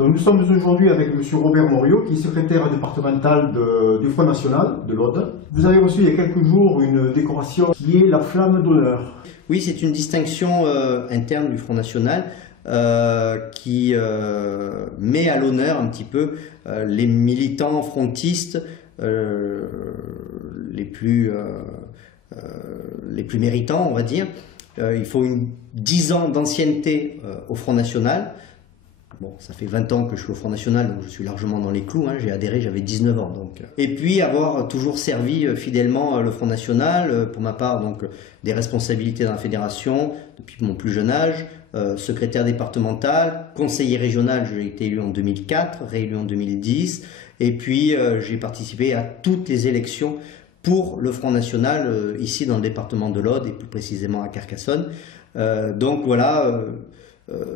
Donc nous sommes aujourd'hui avec M. Robert Moriot, qui est secrétaire départemental du Front National de l'Aude. Vous avez reçu il y a quelques jours une décoration qui est la Flamme d'honneur. Oui, c'est une distinction interne du Front National qui met à l'honneur un petit peu les militants frontistes les plus méritants, on va dire. Il faut 10 ans d'ancienneté au Front National. Bon, ça fait 20 ans que je suis au Front National, donc je suis largement dans les clous, hein. J'ai adhéré, j'avais 19 ans. Donc. Et puis avoir toujours servi fidèlement le Front National, pour ma part, donc des responsabilités dans la fédération depuis mon plus jeune âge, secrétaire départemental, conseiller régional, j'ai été élu en 2004, réélu en 2010, et puis j'ai participé à toutes les élections pour le Front National, ici dans le département de l'Aude, et plus précisément à Carcassonne. Donc voilà...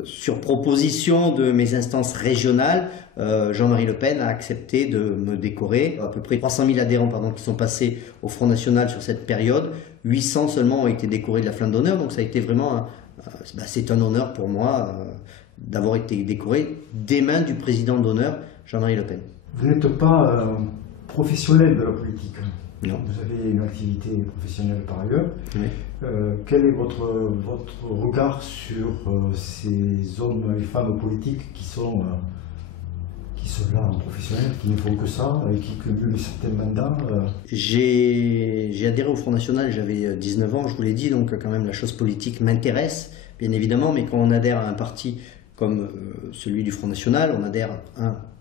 sur proposition de mes instances régionales, Jean-Marie Le Pen a accepté de me décorer. À peu près 300 000 adhérents qui sont passés au Front National sur cette période. 800 seulement ont été décorés de la Flamme d'honneur. Donc ça a été vraiment, c'est un honneur pour moi d'avoir été décoré des mains du président d'honneur, Jean-Marie Le Pen. Vous n'êtes pas professionnel de la politique. Non. Vous avez une activité professionnelle par ailleurs. Oui. Quel est votre regard sur ces hommes et femmes politiques qui sont là en professionnel, qui ne font que ça et qui cumulent certains mandats J'ai adhéré au Front National, j'avais 19 ans, je vous l'ai dit, donc quand même la chose politique m'intéresse, bien évidemment, mais quand on adhère à un parti comme celui du Front National, on adhère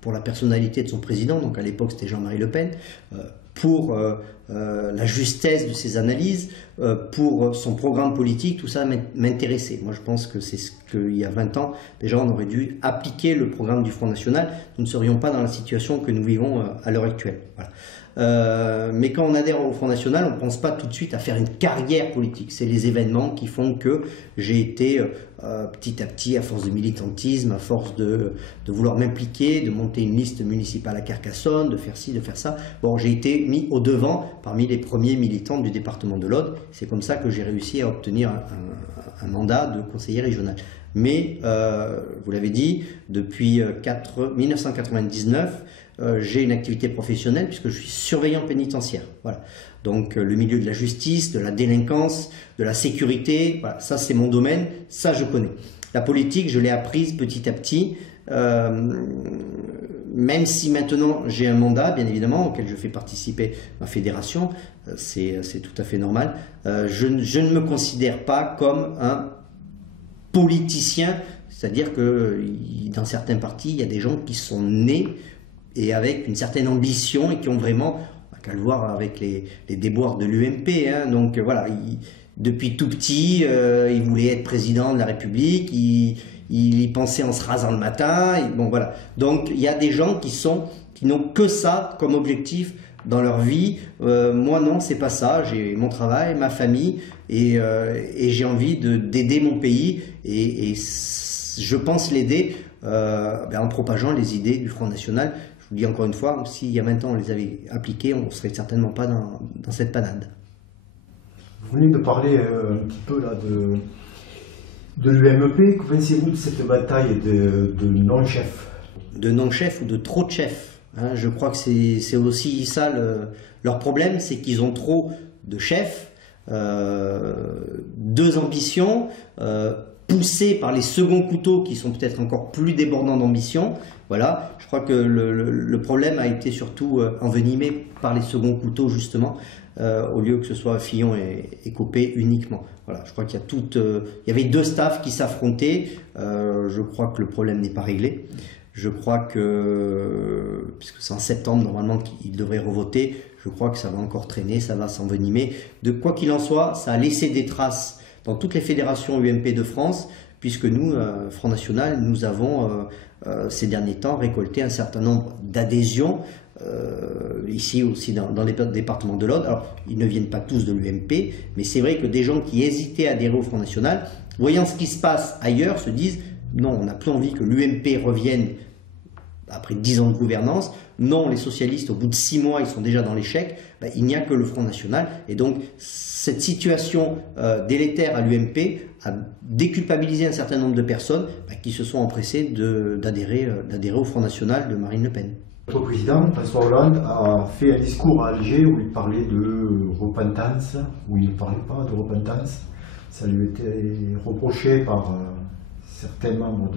pour la personnalité de son président, donc à l'époque c'était Jean-Marie Le Pen, pour la justesse de ses analyses, pour son programme politique, tout ça m'intéressait. Moi je pense que c'est ce qu'il y a 20 ans, déjà on aurait dû appliquer le programme du Front National, nous ne serions pas dans la situation que nous vivons à l'heure actuelle. Voilà. Mais quand on adhère au Front National, on ne pense pas tout de suite à faire une carrière politique. C'est les événements qui font que j'ai été petit à petit, à force de militantisme, à force de vouloir m'impliquer, de monter une liste municipale à Carcassonne, de faire ci, de faire ça. Bon, j'ai été mis au devant parmi les premiers militants du département de l'Aude. C'est comme ça que j'ai réussi à obtenir un mandat de conseiller régional. Mais, vous l'avez dit, depuis 1999, j'ai une activité professionnelle puisque je suis surveillant pénitentiaire. Voilà. Donc le milieu de la justice, de la délinquance, de la sécurité, voilà, ça c'est mon domaine, ça je connais. La politique, je l'ai apprise petit à petit, même si maintenant j'ai un mandat, bien évidemment, auquel je fais participer ma fédération, c'est tout à fait normal. Je ne me considère pas comme un politicien, c'est-à-dire que dans certains partis, il y a des gens qui sont nés et avec une certaine ambition et qui ont vraiment, on n'a qu'à le voir avec les déboires de l'UMP, hein, donc voilà, depuis tout petit, il voulait être président de la République, il y pensait en se rasant le matin, et bon voilà. Donc il y a des gens qui n'ont que ça comme objectif dans leur vie. Moi non, c'est pas ça, j'ai mon travail, ma famille, et j'ai envie d'aider mon pays, et je pense l'aider en propageant les idées du Front National. Je vous dis encore une fois, s'il y a 20 ans on les avait appliquées, on ne serait certainement pas dans cette panade. Vous venez de parler un petit peu là de l'UMP. Que pensez-vous de cette bataille de non-chefs? De non-chefs ou de trop de chefs, hein, je crois que c'est aussi ça leur problème, c'est qu'ils ont trop de chefs, deux ambitions, poussés par les seconds couteaux qui sont peut-être encore plus débordants d'ambition. Voilà, je crois que le problème a été surtout envenimé par les seconds couteaux justement, au lieu que ce soit Fillon et Copé uniquement. Voilà, je crois qu'il y a il y avait deux staffs qui s'affrontaient. Je crois que le problème n'est pas réglé. Je crois que, puisque c'est en septembre normalement qu'il devrait revoter, je crois que ça va encore traîner, ça va s'envenimer. De quoi qu'il en soit, ça a laissé des traces dans toutes les fédérations UMP de France, puisque nous, Front National, nous avons ces derniers temps récolté un certain nombre d'adhésions, ici aussi dans les départements de l'Aude. Alors, ils ne viennent pas tous de l'UMP, mais c'est vrai que des gens qui hésitaient à adhérer au Front National, voyant ce qui se passe ailleurs, se disent non, on n'a plus envie que l'UMP revienne après 10 ans de gouvernance. Non, les socialistes, au bout de 6 mois, ils sont déjà dans l'échec. Il n'y a que le Front National. Et donc, cette situation délétère à l'UMP a déculpabilisé un certain nombre de personnes qui se sont empressées d'adhérer au Front National de Marine Le Pen. Notre président, François Hollande, a fait un discours à Alger où il parlait de repentance, où il ne parlait pas de repentance. Ça lui était reproché par certains membres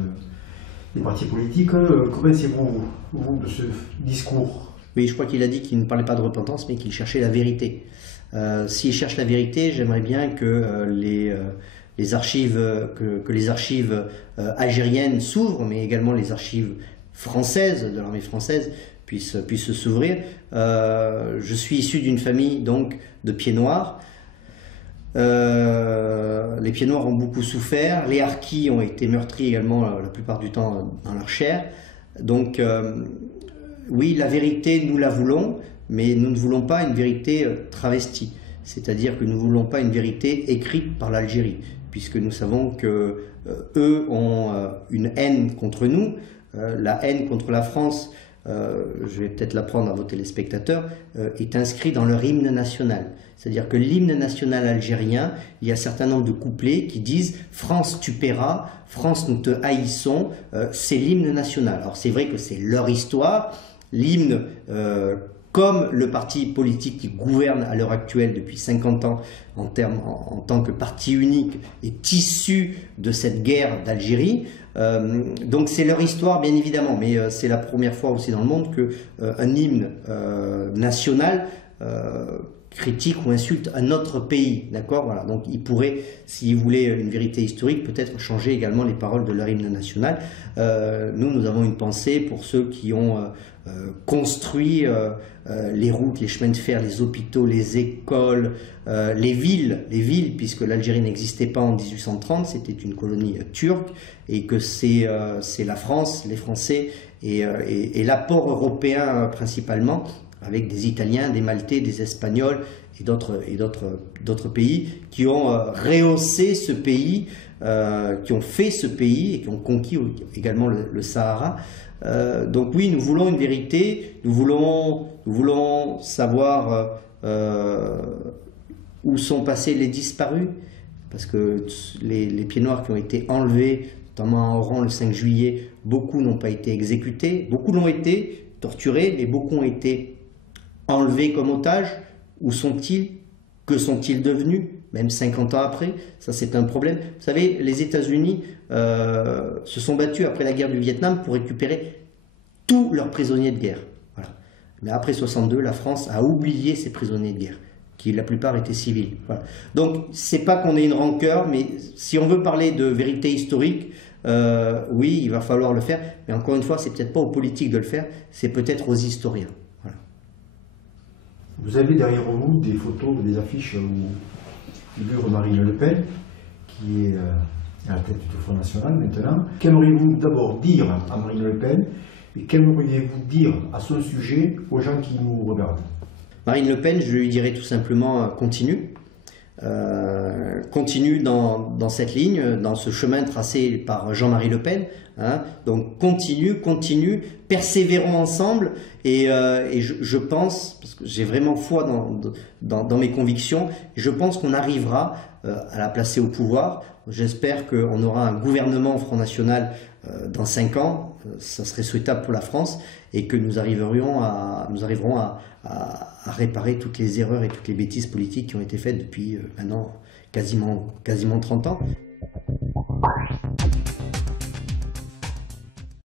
des partis politiques. Qu'en pensez-vous, vous, de ce discours? Oui, je crois qu'il a dit qu'il ne parlait pas de repentance, mais qu'il cherchait la vérité. S'il cherche la vérité, j'aimerais bien que les archives algériennes s'ouvrent, mais également les archives françaises, de l'armée française, puissent s'ouvrir. Je suis issu d'une famille donc de pieds noirs. Les pieds noirs ont beaucoup souffert, les harkis ont été meurtris également la plupart du temps dans leur chair. Donc oui, la vérité, nous la voulons, mais nous ne voulons pas une vérité travestie. C'est-à-dire que nous ne voulons pas une vérité écrite par l'Algérie, puisque nous savons que eux ont une haine contre nous. La haine contre la France, je vais peut-être l'apprendre à vos téléspectateurs, est inscrit dans leur hymne national. C'est-à-dire que l'hymne national algérien, il y a un certain nombre de couplets qui disent « France, tu paieras, France, nous te haïssons », c'est l'hymne national. Alors c'est vrai que c'est leur histoire, l'hymne, comme le parti politique qui gouverne à l'heure actuelle depuis 50 ans en tant que parti unique, est issu de cette guerre d'Algérie. Donc c'est leur histoire bien évidemment, mais c'est la première fois aussi dans le monde qu'un hymne national critique ou insulte un autre pays, d'accord, voilà. Donc il pourrait, s'il voulait une vérité historique, peut-être changer également les paroles de leur hymne national. Nous avons une pensée pour ceux qui ont construit les routes, les chemins de fer, les hôpitaux, les écoles, les villes, puisque l'Algérie n'existait pas en 1830, c'était une colonie turque, et que c'est la France, les Français et l'apport européen principalement, avec des Italiens, des Maltais, des Espagnols et d'autres pays qui ont rehaussé ce pays, qui ont fait ce pays et qui ont conquis également le Sahara. Donc oui, nous voulons une vérité, nous voulons savoir où sont passés les disparus, parce que les pieds noirs qui ont été enlevés, notamment à Oran le 5 juillet, beaucoup n'ont pas été exécutés, beaucoup l'ont été, torturés, mais beaucoup ont été enlevés comme otages. Où sont-ils? Que sont-ils devenus? Même 50 ans après, ça c'est un problème. Vous savez, les États-Unis se sont battus après la guerre du Vietnam pour récupérer tous leurs prisonniers de guerre. Voilà. Mais après 62, la France a oublié ces prisonniers de guerre, qui la plupart étaient civils. Voilà. Donc c'est pas qu'on ait une rancœur, mais si on veut parler de vérité historique, oui, il va falloir le faire. Mais encore une fois, c'est peut-être pas aux politiques de le faire, c'est peut-être aux historiens. Vous avez derrière vous des photos, des affiches où figure Marine Le Pen, qui est à la tête du Front National maintenant. Qu'aimeriez-vous d'abord dire à Marine Le Pen et qu'aimeriez-vous dire à son sujet aux gens qui nous regardent? Marine Le Pen, je lui dirais tout simplement continue. Continue dans cette ligne, dans ce chemin tracé par Jean-Marie Le Pen. Hein. Donc continue, persévérons ensemble et je pense, parce que j'ai vraiment foi dans mes convictions, je pense qu'on arrivera à la placer au pouvoir. J'espère qu'on aura un gouvernement Front National dans 5 ans, ça serait souhaitable pour la France, et que nous arriverons à réparer toutes les erreurs et toutes les bêtises politiques qui ont été faites depuis maintenant quasiment 30 ans.